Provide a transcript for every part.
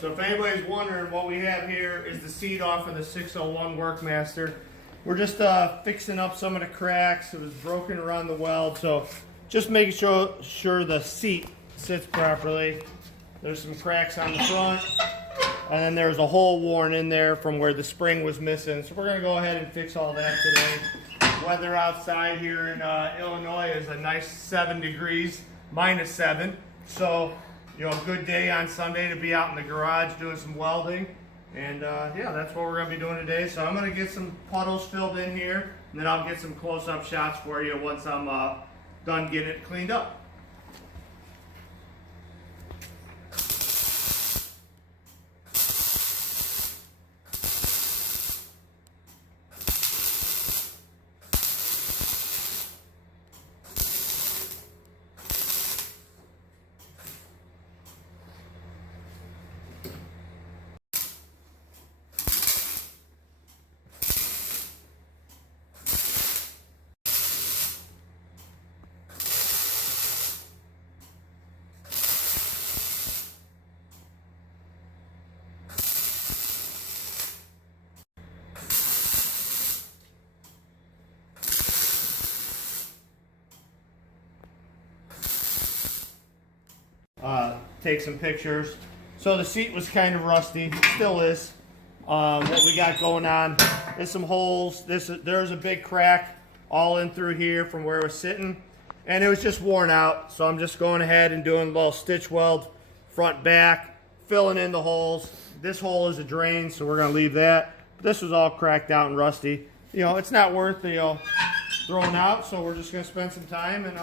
So if anybody's wondering, what we have here is the seat off of the 601 Workmaster. We're just fixing up some of the cracks. It was broken around the weld, so just making sure the seat sits properly. There's some cracks on the front, and then there's a hole worn in there from where the spring was missing. So we're going to go ahead and fix all that today. Weather outside here in Illinois is a nice 7 degrees, -7. So, you know, a good day on Sunday to be out in the garage doing some welding. And yeah, that's what we're going to be doing today. So I'm going to get some puddles filled in here, and then I'll get some close-up shots for you once I'm done getting it cleaned up. Take some pictures. So the seat was kind of rusty, still is. What we got going on is some holes. There's a big crack all in through here from where it was sitting, and it was just worn out. So I'm just going ahead and doing a little stitch weld front back, filling in the holes. This hole is a drain, so we're going to leave that. But this was all cracked out and rusty. You know, it's not worth throwing out, so we're just going to spend some time and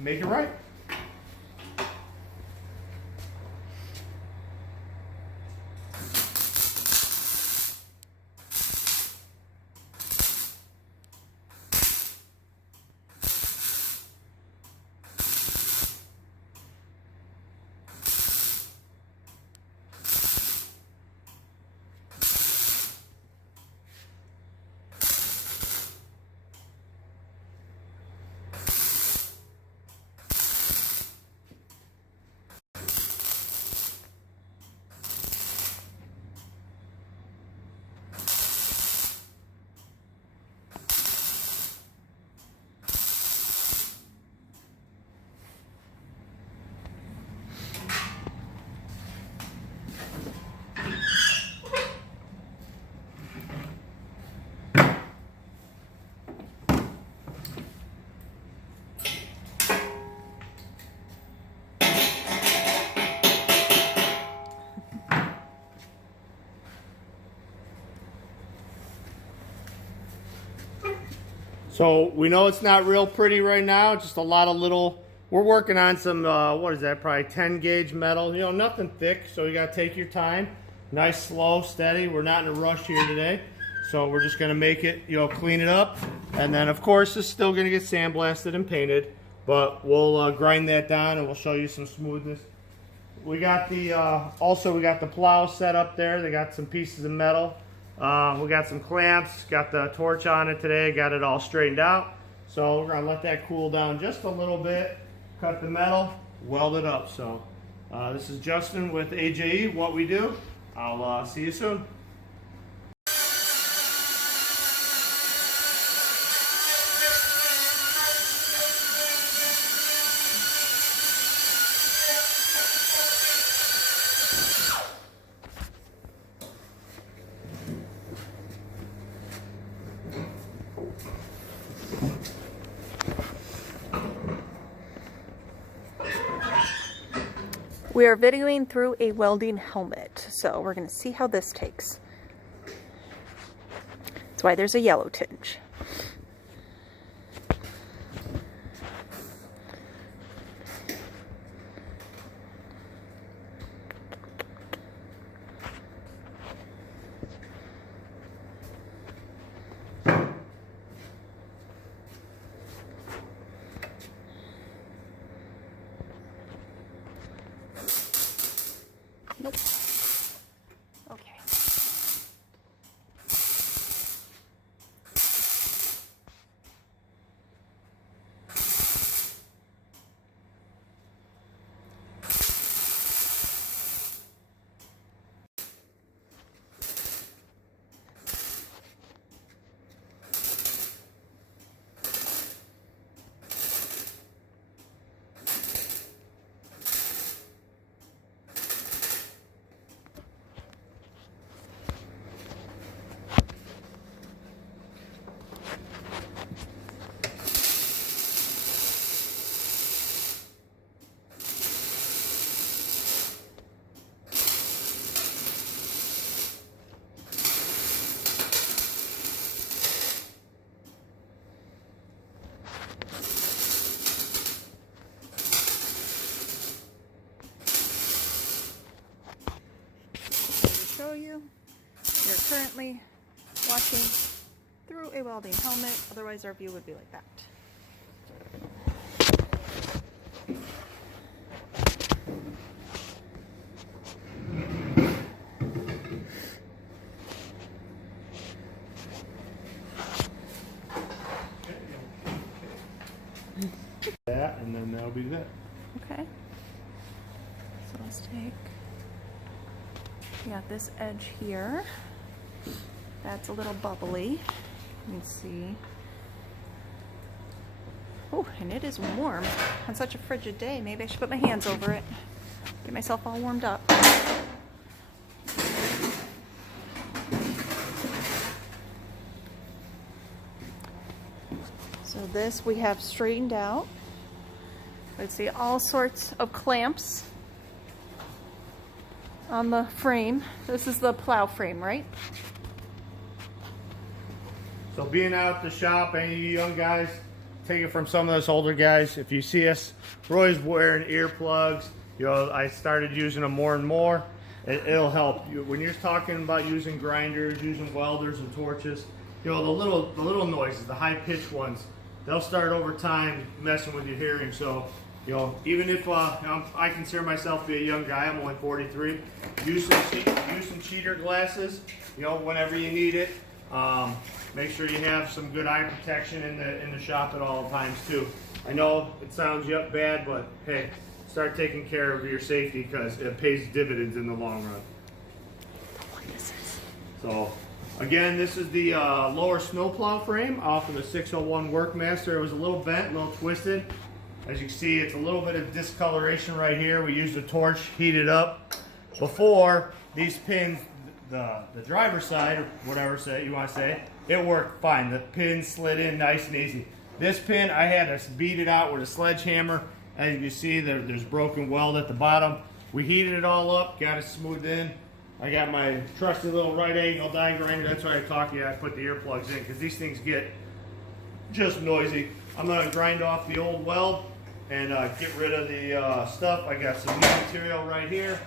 make it right. So we know it's not real pretty right now, just a lot of little, we're working on some, what is that, probably 10 gauge metal, you know, nothing thick, so you gotta take your time. Nice, slow, steady. We're not in a rush here today, so we're just gonna make it, you know, clean it up. And then of course it's still gonna get sandblasted and painted, but we'll grind that down and we'll show you some smoothness. We got the, also we got the plow set up there. They got some pieces of metal. We got some clamps, got the torch on it today, got it all straightened out. So we're gonna let that cool down just a little bit, cut the metal, weld it up. So this is Justin with A.J.E, what we do. I'll see you soon. We are videoing through a welding helmet, so we're going to see how this takes. That's why there's a yellow tinge. Nope. Okay. show you. You're currently watching through a welding helmet, otherwise our view would be like that. That, and then that'll be that. Okay. So let's take, we got this edge here. That's a little bubbly. You can see. Oh, and it is warm on such a frigid day. Maybe I should put my hands over it. Get myself all warmed up. So this we have straightened out. Let's see, all sorts of clamps on the frame. This is the plow frame, right? So being out at the shop, any of you young guys, take it from some of us older guys. If you see us, we're always wearing earplugs. You know, I started using them more and more. It'll help you when you're talking about using grinders, using welders and torches. You know, the little noises, the high pitched ones, they'll start over time messing with your hearing. So, you know, even if I consider myself to be a young guy, I'm only 43. Use some cheater glasses. You know, whenever you need it. Make sure you have some good eye protection in the shop at all times too. I know it sounds bad, but hey, start taking care of your safety because it pays dividends in the long run. So again, this is the lower snowplow frame off of the 601 Workmaster. It was a little bent, a little twisted. As you can see, it's a little bit of discoloration right here. We used a torch, heated up. Before, these pins, the driver's side, or whatever you want to say, it worked fine. The pin slid in nice and easy. This pin, I had to beat it out with a sledgehammer. As you can see, there's broken weld at the bottom. We heated it all up, got it smoothed in. I got my trusty little right angle die grinder. That's why I talk to you. I put the earplugs in because these things get just noisy. I'm going to grind off the old weld and get rid of the stuff. I got some new material right here.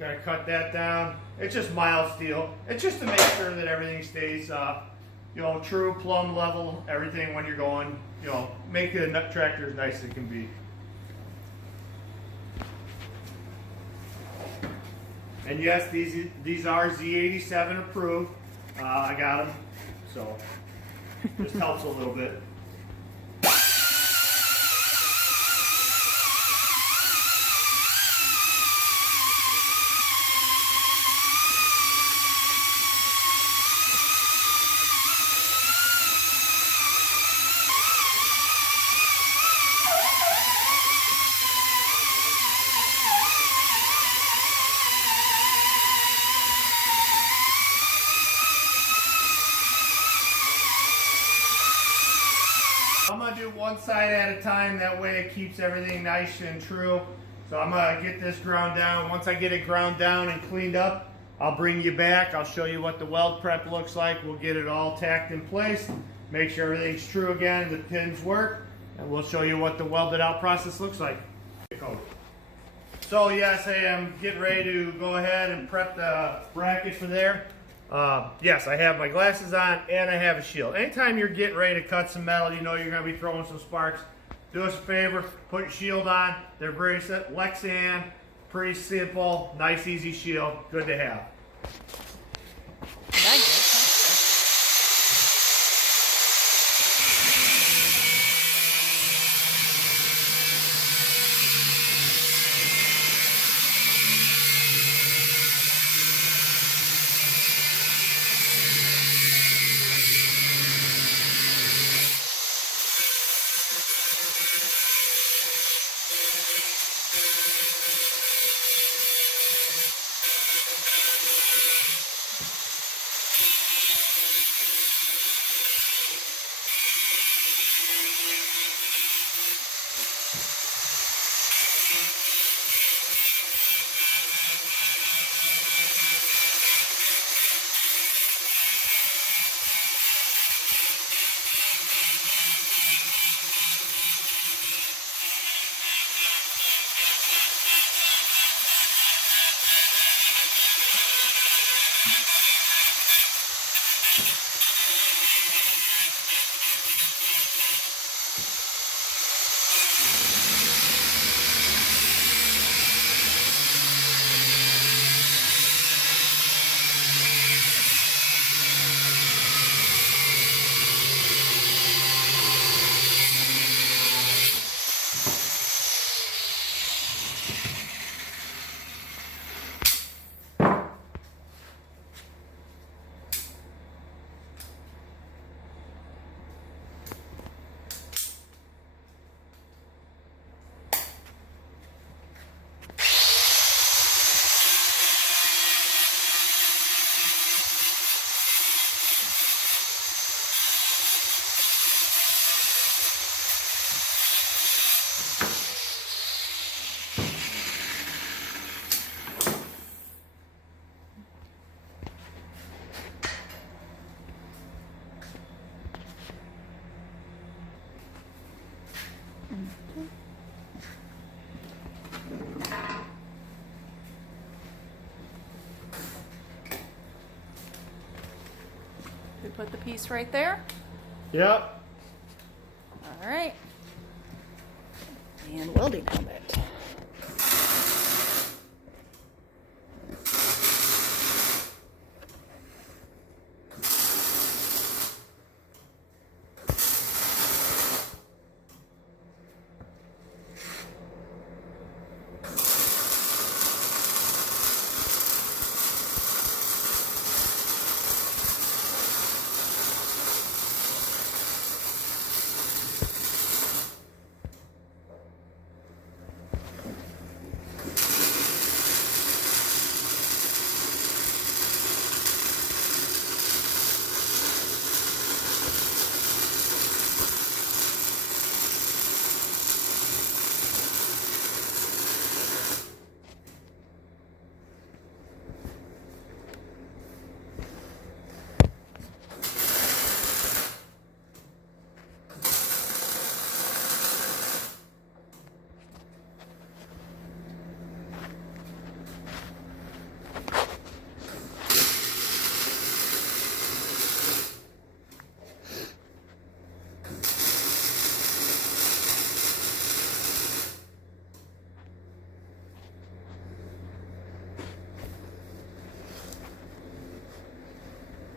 Gotta cut that down. It's just mild steel. It's just to make sure that everything stays, you know, true, plumb level, everything when you're going, you know, make the nut tractor as nice as it can be. And yes, these are Z87 approved. I got them, so just helps a little bit. I'm going to do one side at a time, that way it keeps everything nice and true. So I'm going to get this ground down. Once I get it ground down and cleaned up, I'll bring you back. I'll show you what the weld prep looks like. We'll get it all tacked in place, make sure everything's true again, the pins work, and we'll show you what the welded out process looks like. So yes, I am getting ready to go ahead and prep the bracket for there. Yes, I have my glasses on and I have a shield. Anytime you're getting ready to cut some metal, you know you're going to be throwing some sparks. Do us a favor, put your shield on. They're very set. Lexan, pretty simple, nice, easy shield. Good to have. We put the piece right there. Yep. All right. And welding helmet.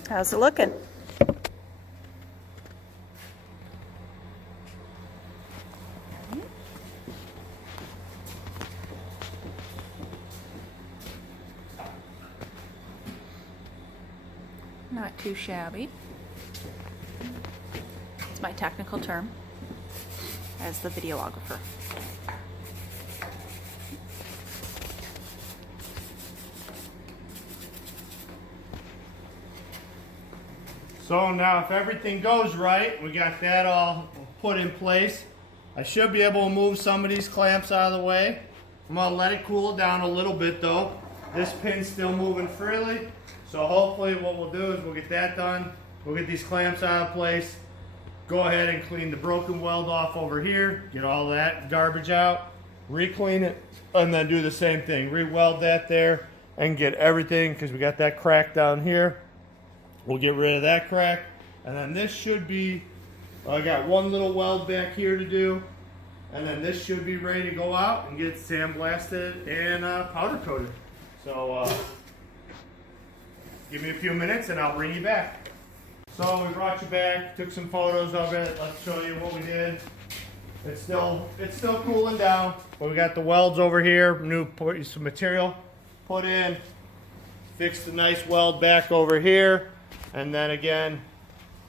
How's it looking? Not too shabby. It's my technical term as the videographer. So now if everything goes right, we got that all put in place. I should be able to move some of these clamps out of the way. I'm gonna let it cool down a little bit though. This pin's still moving freely. So hopefully what we'll do is we'll get that done. We'll get these clamps out of place. Go ahead and clean the broken weld off over here. Get all that garbage out. Re-clean it and then do the same thing. Re-weld that there and get everything, because we got that crack down here. We'll get rid of that crack, and then this should be, I got one little weld back here to do, and then this should be ready to go out and get sandblasted and powder coated. So give me a few minutes and I'll bring you back. So we brought you back, took some photos of it. Let's show you what we did. It's still cooling down, but we got the welds over here, new piece of material put in, fixed the nice weld back over here. And then again,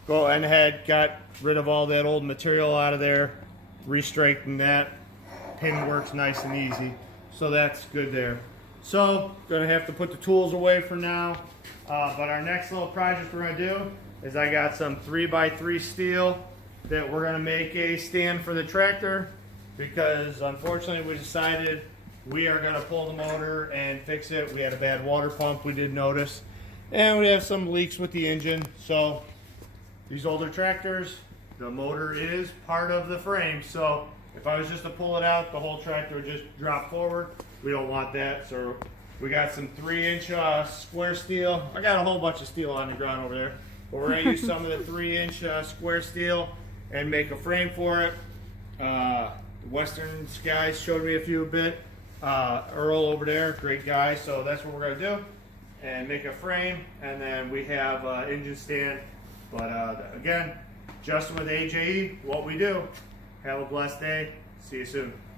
go ahead, got rid of all that old material out of there, re-straightened that. Pin works nice and easy, so that's good there. So, gonna have to put the tools away for now. But our next little project we're gonna do is I got some 3x3 steel that we're gonna make a stand for the tractor, because unfortunately we decided we are gonna pull the motor and fix it. We had a bad water pump, we did notice. And we have some leaks with the engine. So these older tractors, the motor is part of the frame. So if I was just to pull it out, the whole tractor would just drop forward. We don't want that, so We got some 3-inch square steel. I got a whole bunch of steel on the ground over there. But we're going to use some of the 3-inch square steel and make a frame for it. The Western guys showed me a few bit. Earl over there, great guy. So that's what we're going to do. And make a frame. And then we have engine stand. But again, Justin with A.J.E, what we do. Have a blessed day. See you soon.